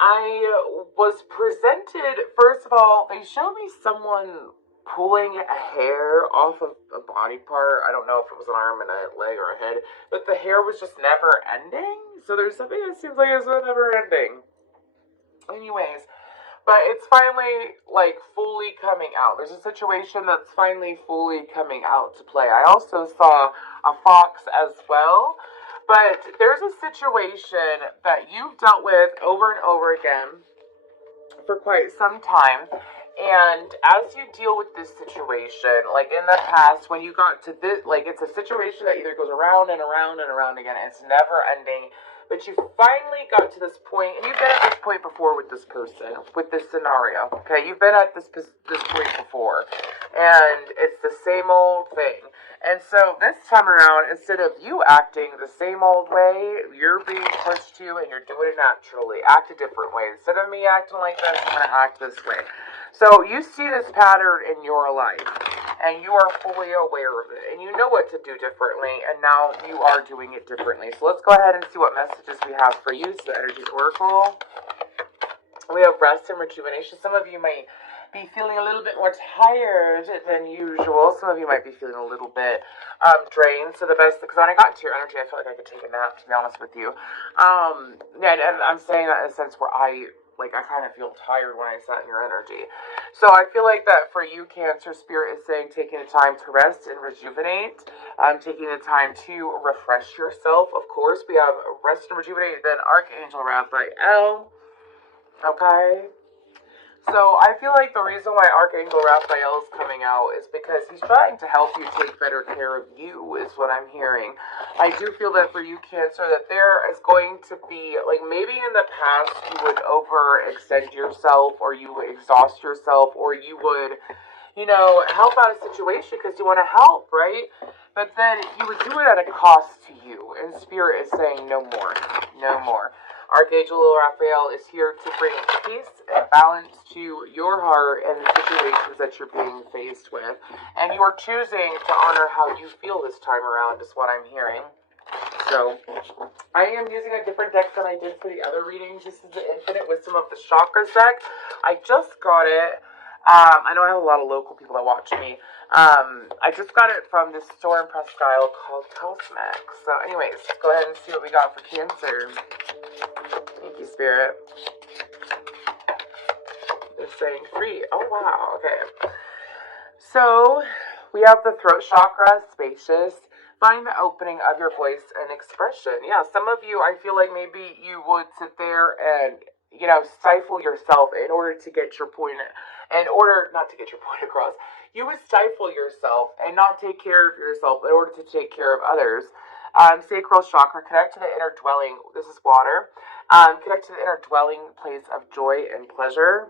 I was presented, first of all, they showed me someone pulling a hair off of a body part. I don't know if it was an arm and a leg or a head, but the hair was just never ending. So there's something that seems like it's never ending. Anyways, but it's finally like fully coming out. There's a situation that's finally fully coming out to play. I also saw a fox as well, but there's a situation that you've dealt with over and over again for quite some time. And as you deal with this situation, like in the past, when you got to this, like it's a situation that either goes around and around and around again, it's never ending. But you finally got to this point, and you've been at this point before with this person, with this scenario. Okay, you've been at this point before, and it's the same old thing. And so this time around, instead of you acting the same old way, you're being pushed to, and you're doing it naturally. Act a different way. Instead of me acting like this, I'm gonna act this way. So you see this pattern in your life, and you are fully aware of it, and you know what to do differently, and now you are doing it differently. So let's go ahead and see what messages we have for you. So the Energies Oracle. We have rest and rejuvenation. Some of you may be feeling a little bit more tired than usual. Some of you might be feeling a little bit drained. So the best, because when I got into your energy, I felt like I could take a nap, to be honest with you. And I'm saying that in a sense where I kind of feel tired when I sat in your energy. So I feel like that for you, Cancer, Spirit is saying taking the time to rest and rejuvenate, taking the time to refresh yourself. Of course, we have rest and rejuvenate, then Archangel Raphael. Okay. So I feel like the reason why Archangel Raphael is coming out is because he's trying to help you take better care of you, is what I'm hearing. I do feel that for you, Cancer, that there is going to be, like maybe in the past you would overextend yourself, or you would exhaust yourself, or you would, help out a situation because you want to help, right? But then you would do it at a cost to you, and Spirit is saying no more, no more. Archangel Raphael is here to bring peace and balance to your heart and the situations that you're being faced with. And you are choosing to honor how you feel this time around, is what I'm hearing. So, I am using a different deck than I did for the other readings. This is the Infinite Wisdom of the Chakras deck. I just got it. I know I have a lot of local people that watch me. I just got it from this store in Presque Isle called Cosmex. So anyways, let's go ahead and see what we got for Cancer. Thank you, Spirit. They're saying 3. Oh, wow. Okay. So, we have the throat chakra, spacious. Find the opening of your voice and expression. Yeah, some of you, I feel like maybe you would sit there and, stifle yourself in order to get your point, not to get your point across. You would stifle yourself and not take care of yourself in order to take care of others. Sacral chakra, connect to the inner dwelling. This is water. Connect to the inner dwelling place of joy and pleasure.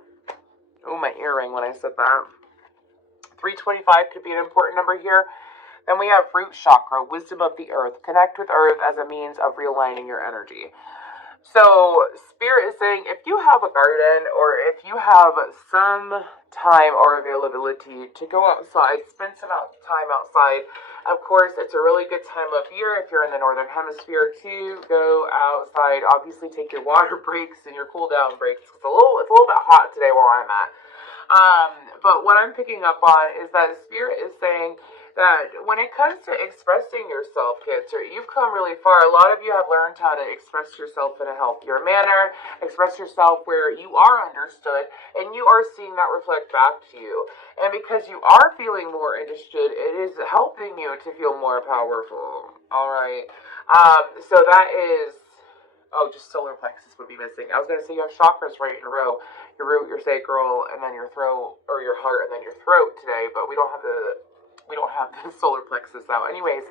Oh, my earring when I said that. 325 could be an important number here. Then we have root chakra, wisdom of the earth. Connect with earth as a means of realigning your energy. So, Spirit is saying if you have a garden, or if you have some time or availability to go outside, spend some time outside. Of course, it's a really good time of year if you're in the Northern Hemisphere to go outside. Obviously, take your water breaks and your cool down breaks. It's a little bit hot today where I'm at. But what I'm picking up on is that Spirit is saying that when it comes to expressing yourself, Cancer, you've come really far. A lot of you have learned how to express yourself in a healthier manner, express yourself where you are understood, and you are seeing that reflect back to you. And because you are feeling more understood, it is helping you to feel more powerful. Alright. So that is... Oh, just solar plexus would be missing. I was going to say you have chakras right in a row. Your root, your sacral, and then your throat, or your heart, and then your throat today, but we don't have the solar plexus out. Anyways,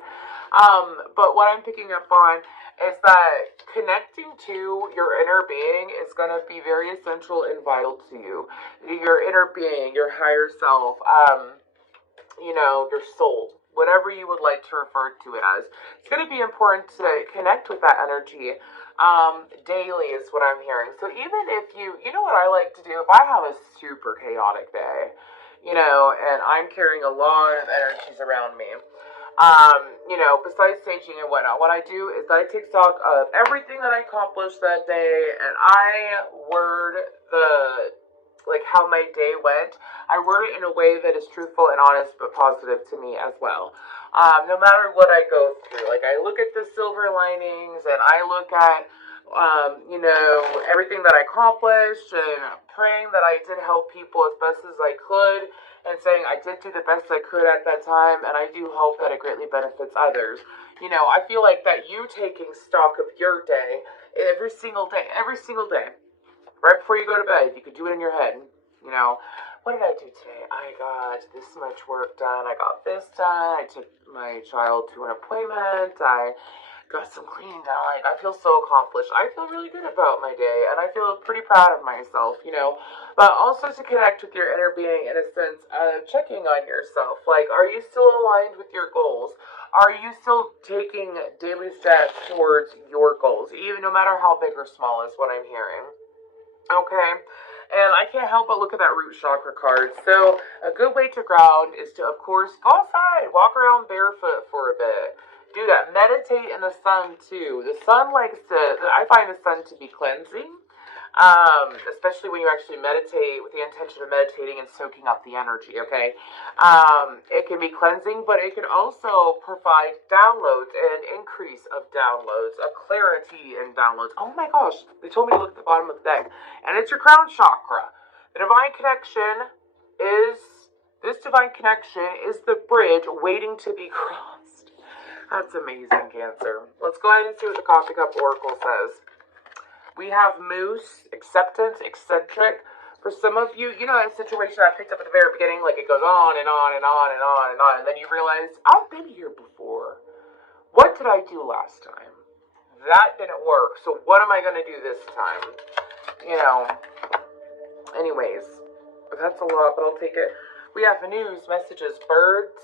but what I'm picking up on is that connecting to your inner being is going to be very essential and vital to you. Your inner being, your higher self, your soul, whatever you would like to refer to it as. It's going to be important to connect with that energy daily is what I'm hearing. So even if you know what I like to do, if I have a super chaotic day, and I'm carrying a lot of energies around me, Besides staging and whatnot, what I do is that I take stock of everything that I accomplished that day, and I word the like how my day went. I word it in a way that is truthful and honest, but positive to me as well. No matter what I go through, like I look at the silver linings, and I look at everything that I accomplished, and praying that I did help people as best as I could, and saying I did do the best I could at that time, and I do hope that it greatly benefits others. I feel like that you taking stock of your day every single day, right before you go to bed, you could do it in your head. What did I do today? I got this much work done. I got this done. I took my child to an appointment. I got some cleaning done. Like, I feel so accomplished. I feel really good about my day, and I feel pretty proud of myself. But also to connect with your inner being in a sense of checking on yourself. Like, are you still aligned with your goals? Are you still taking daily steps towards your goals, even no matter how big or small is what I'm hearing? Okay. And I can't help but look at that root chakra card. So a good way to ground is to, of course, go outside, walk around barefoot for a bit. Do that. Meditate in the sun too. The sun I find the sun to be cleansing. Especially when you actually meditate with the intention of meditating and soaking up the energy, okay? It can be cleansing, but it can also provide downloads and increase of downloads, a clarity in downloads. Oh my gosh, they told me to look at the bottom of the deck. And it's your crown chakra. The divine connection this divine connection is the bridge waiting to be crossed. That's amazing, Cancer. Let's go ahead and see what the Coffee Cup Oracle says. We have Moose, Acceptance, Eccentric. For some of you, that situation I picked up at the very beginning, like it goes on and on and on and on and on, and then you realize, I've been here before. What did I do last time? That didn't work, so what am I going to do this time? Anyways, that's a lot, but I'll take it. We have news, messages, birds.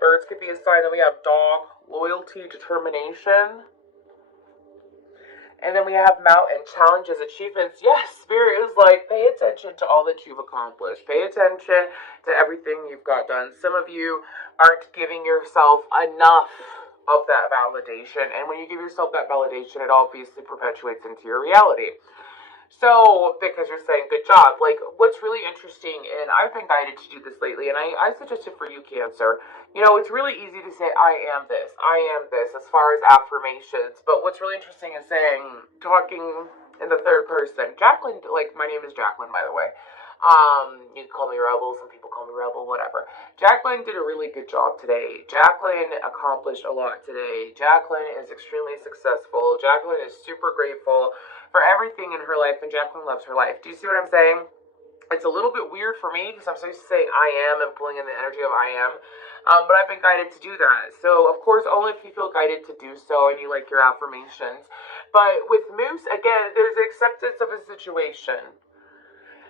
Birds could be a sign. Then we have dog, loyalty, determination. And then we have mountain, challenges, achievements. Yes, Spirit is like, pay attention to all that you've accomplished. Pay attention to everything you've got done. Some of you aren't giving yourself enough of that validation. And when you give yourself that validation, it obviously perpetuates into your reality. So, because you're saying, good job. Like, what's really interesting, and I've been guided to do this lately, and I suggest it for you, Cancer. It's really easy to say, I am this, as far as affirmations. But what's really interesting is talking in the third person. Jacqueline, my name is Jacqueline, by the way. You can call me Rebel, some people call me Rebel, whatever. Jacqueline did a really good job today. Jacqueline accomplished a lot today. Jacqueline is extremely successful. Jacqueline is super grateful for everything in her life, and Jacqueline loves her life. Do you see what I'm saying? It's a little bit weird for me, because I'm so used to saying I am and pulling in the energy of I am. But I've been guided to do that. So, of course, only if you feel guided to do so and you like your affirmations. But with Moose, again, there's acceptance of a situation.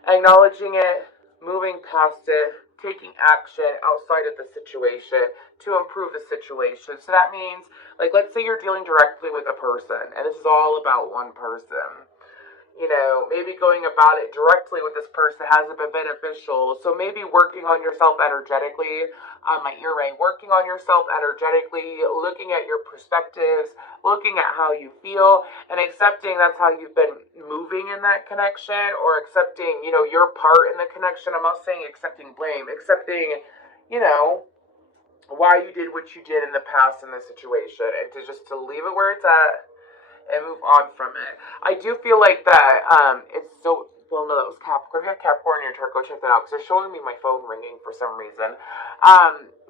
Acknowledging it, moving past it, taking action outside of the situation to improve the situation. So that means, let's say you're dealing directly with a person, and this is all about one person. Maybe going about it directly with this person hasn't been beneficial. So maybe working on yourself energetically, working on yourself energetically, looking at your perspectives, looking at how you feel, and accepting that's how you've been moving in that connection, or accepting, your part in the connection. I'm not saying accepting blame, accepting, why you did what you did in the past in the situation, and to leave it where it's at and move on from it. I do feel like that it's so, well, no, that was Capricorn. If you have Capricorn in your chart, go check that out, because they're showing me my phone ringing for some reason.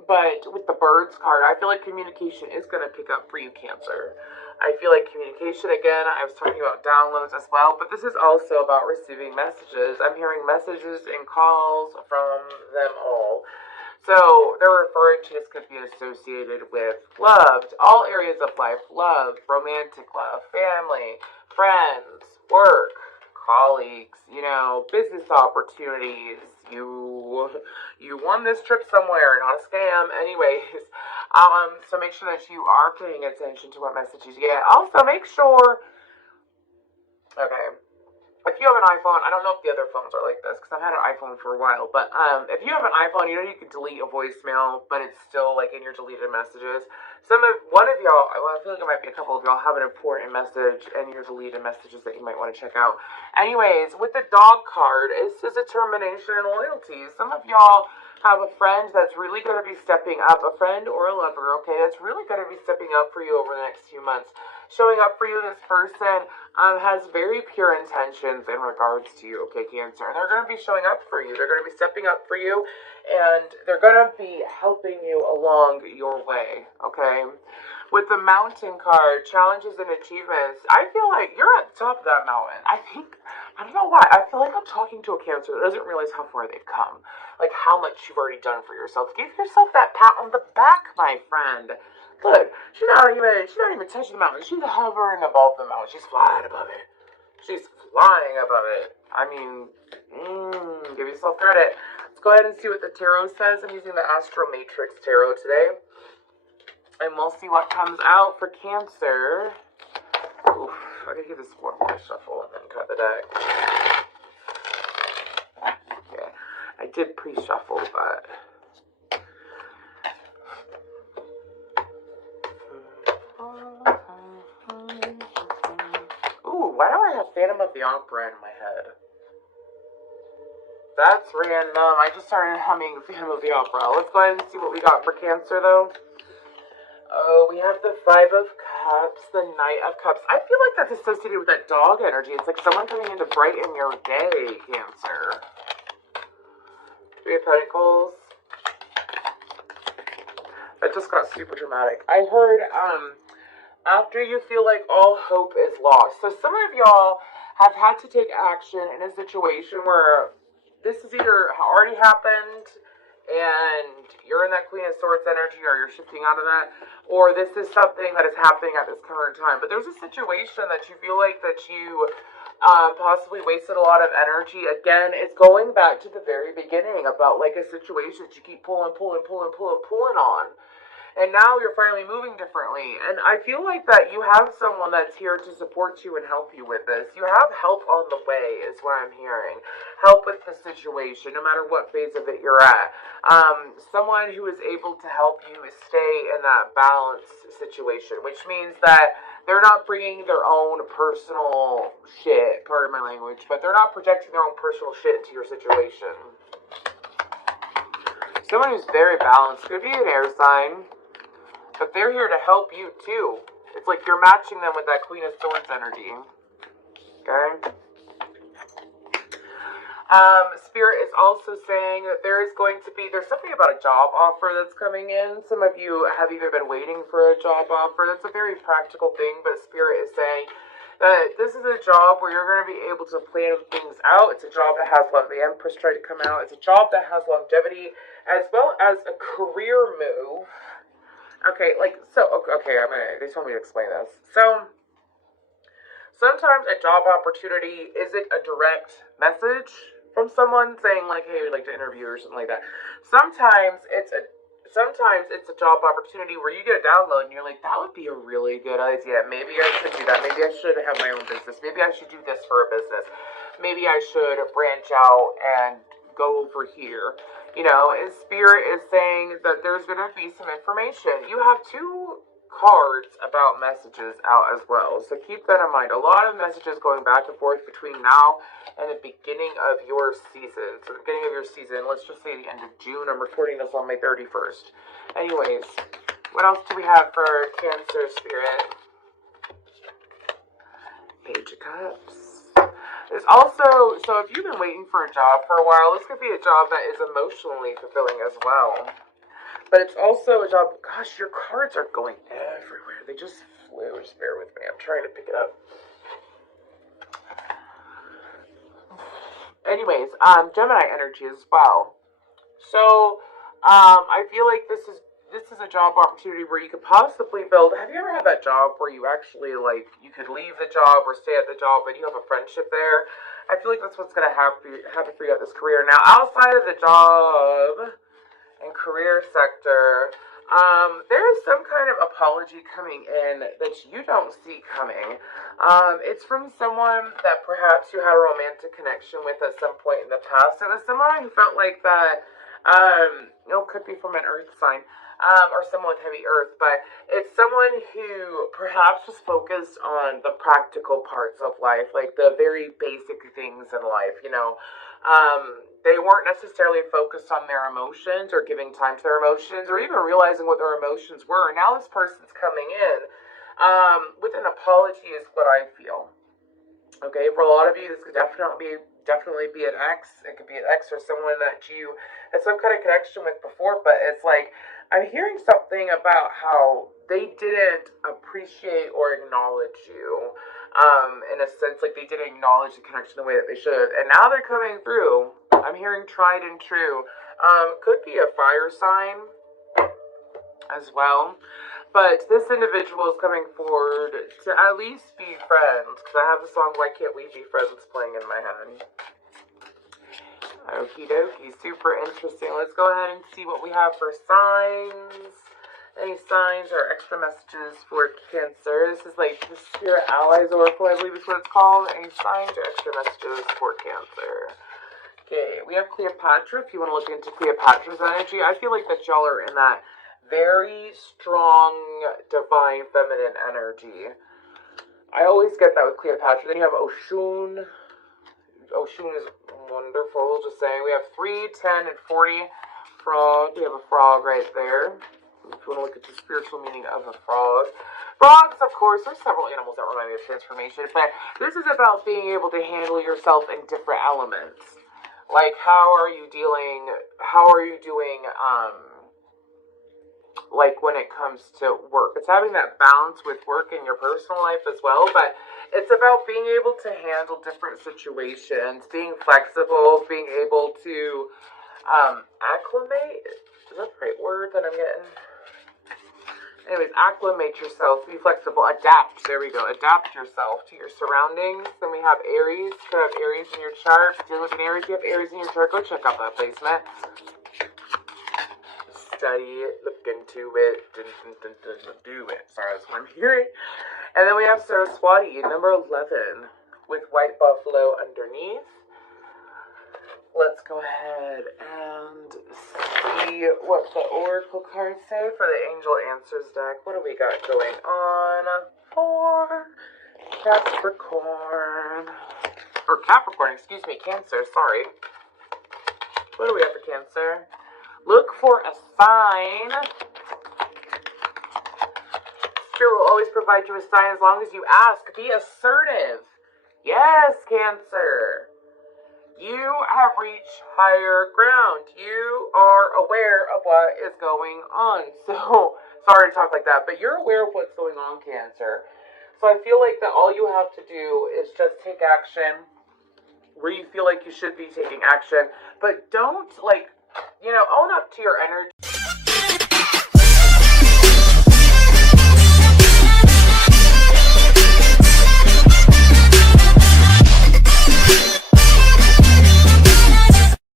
But with the birds card, I feel like communication is going to pick up for you, Cancer. I feel like communication, again, I was talking about downloads as well, but this is also about receiving messages. I'm hearing messages and calls from them all. So they're referring to this could be associated with love, all areas of life, love, romantic love, family, friends, work, colleagues, business opportunities. You won this trip somewhere, not a scam. Anyways, so make sure that you are paying attention to what messages you get. Also, make sure, okay, if you have an iPhone, I don't know if the other phones are like this because I've had an iPhone for a while. But if you have an iPhone, you can delete a voicemail, but it's still like in your deleted messages. One of y'all, well, I feel like it might be a couple of y'all, have an important message in your deleted messages that you might want to check out. Anyways, with the dog card, it's just determination and loyalty. Some of y'all have a friend that's really going to be stepping up, a friend or a lover, okay, that's really going to be stepping up for you over the next few months. Showing up for you, this person has very pure intentions in regards to you, okay, Cancer. And they're going to be showing up for you. They're going to be stepping up for you, and they're going to be helping you along your way, okay? With the Mountain card, challenges and achievements, I feel like you're at the top of that mountain. I don't know why, I feel like I'm talking to a Cancer that doesn't realize how far they've come. Like, how much you've already done for yourself. Give yourself that pat on the back, my friend. Look, she's not even touching the mountain. She's hovering above the mountain. She's flying above it. She's flying above it. I mean, give yourself credit. Let's go ahead and see what the tarot says. I'm using the Astro Matrix Tarot today. And we'll see what comes out for Cancer. Oof, I gotta give this one more shuffle and then cut the deck. Okay, I did pre-shuffle, but... Ooh, why do I have Phantom of the Opera in my head? That's random. I just started humming Phantom of the Opera. Let's go ahead and see what we got for Cancer, though. Oh, we have the Five of Cups, the Knight of Cups. I feel like that's associated with that dog energy. It's like someone coming in to brighten your day, Cancer. Three of Pentacles. That just got super dramatic. I heard, after you feel like all hope is lost. So some of y'all have had to take action in a situation where this has either already happened and you're in that Queen of Swords energy, or you're shifting out of that, or this is something that is happening at this current time. But there's a situation that you feel like that you possibly wasted a lot of energy. Again, it's going back to the very beginning about like a situation that you keep pulling on. And now you're finally moving differently. And I feel like that you have someone that's here to support you and help you with this. You have help on the way, is what I'm hearing. Help with the situation, no matter what phase of it you're at. Someone who is able to help you stay in that balanced situation, which means that they're not bringing their own personal shit, pardon my language, but they're not projecting their own personal shit into your situation. Someone who's very balanced, could be an air sign. But they're here to help you, too. It's like you're matching them with that Queen of Swords energy. Okay? Spirit is also saying that there's something about a job offer that's coming in. Some of you have either been waiting for a job offer. That's a very practical thing, but Spirit is saying that this is a job where you're going to be able to plan things out. It's a job that has the Empress try to come out. It's a job that has longevity, as well as a career move. Okay, they just want me to explain this. So, sometimes a job opportunity isn't a direct message from someone saying like, hey, we'd like to interview or something like that. Sometimes it's a job opportunity where you get a download and you're like, that would be a really good idea. Maybe I should do that. Maybe I should have my own business. Maybe I should do this for a business. Maybe I should branch out and go over here. You know, and Spirit is saying that there's going to be some information. You have two cards about messages out as well, so keep that in mind. A lot of messages going back and forth between now and the beginning of your season. So the beginning of your season, let's just say the end of June. I'm recording this on May 31st. Anyways, what else do we have for Cancer, Spirit? Page of Cups. There's also, so if you've been waiting for a job for a while, this could be a job that is emotionally fulfilling as well. But it's also a job, gosh, your cards are going everywhere. They just flew. Just bear with me. I'm trying to pick it up. Anyways, Gemini energy as well. So, I feel like this is a job opportunity where you could possibly build. Have you ever had that job where you actually, like, you could leave the job or stay at the job and you have a friendship there? I feel like that's what's going to happen for you at this career. Now, outside of the job and career sector, There is some kind of apology coming in that you don't see coming. It's from someone that perhaps you had a romantic connection with at some point in the past. It was someone who felt like that, could be from an earth sign, or someone with heavy earth, but it's someone who perhaps was focused on the practical parts of life, like the very basic things in life, they weren't necessarily focused on their emotions or giving time to their emotions or even realizing what their emotions were. Now this person's coming in with an apology is what I feel. Okay, for a lot of you, this could definitely be an ex. It could be an ex or someone that you had some kind of connection with before, but it's like I'm hearing something about how they didn't appreciate or acknowledge you. In a sense, like they didn't acknowledge the connection the way that they should. And now they're coming through. I'm hearing tried and true. Could be a fire sign as well. But this individual is coming forward to at least be friends. Because I have the song Why Can't We Be Friends playing in my head. Okie dokie. Super interesting. Let's go ahead and see what we have for signs. Any signs or extra messages for Cancer? This is like the Spirit Allies Oracle, I believe is what it's called. Any signs or extra messages for Cancer? Okay, we have Cleopatra. If you want to look into Cleopatra's energy, I feel like that y'all are in that very strong, divine, feminine energy. I always get that with Cleopatra. Then you have Oshun. Oshun is wonderful, just saying. We have 3, 10, and 40. Frog. We have a frog right there. If you want to look at the spiritual meaning of a frog. Frogs, of course, there's several animals that remind me of transformation, but this is about being able to handle yourself in different elements. Like, how are you doing, like, when it comes to work? It's having that balance with work and your personal life as well, but it's about being able to handle different situations, being flexible, being able to, acclimate. Is that the right word that I'm getting? Anyways, acclimate yourself, be flexible, adapt. There we go. Adapt yourself to your surroundings. Then we have Aries. You could have Aries in your chart. If you're looking at Aries, you have Aries in your chart. Go check out that placement. Study it, look into it, do it. Sorry, that's what I'm hearing. And then we have Saraswati, number 11, with White Buffalo underneath. Let's go ahead and see what the Oracle cards say for the Angel Answers deck. What do we got going on for Capricorn? Or Capricorn, excuse me, Cancer, sorry. What do we have for Cancer? Look for a sign. Spirit will always provide you a sign as long as you ask. Be assertive. Yes, Cancer. You have reached higher ground. You are aware of what is going on. So, sorry to talk like that, but you're aware of what's going on, Cancer. So I feel like that all you have to do is just take action where you feel like you should be taking action. But don't, own up to your energy.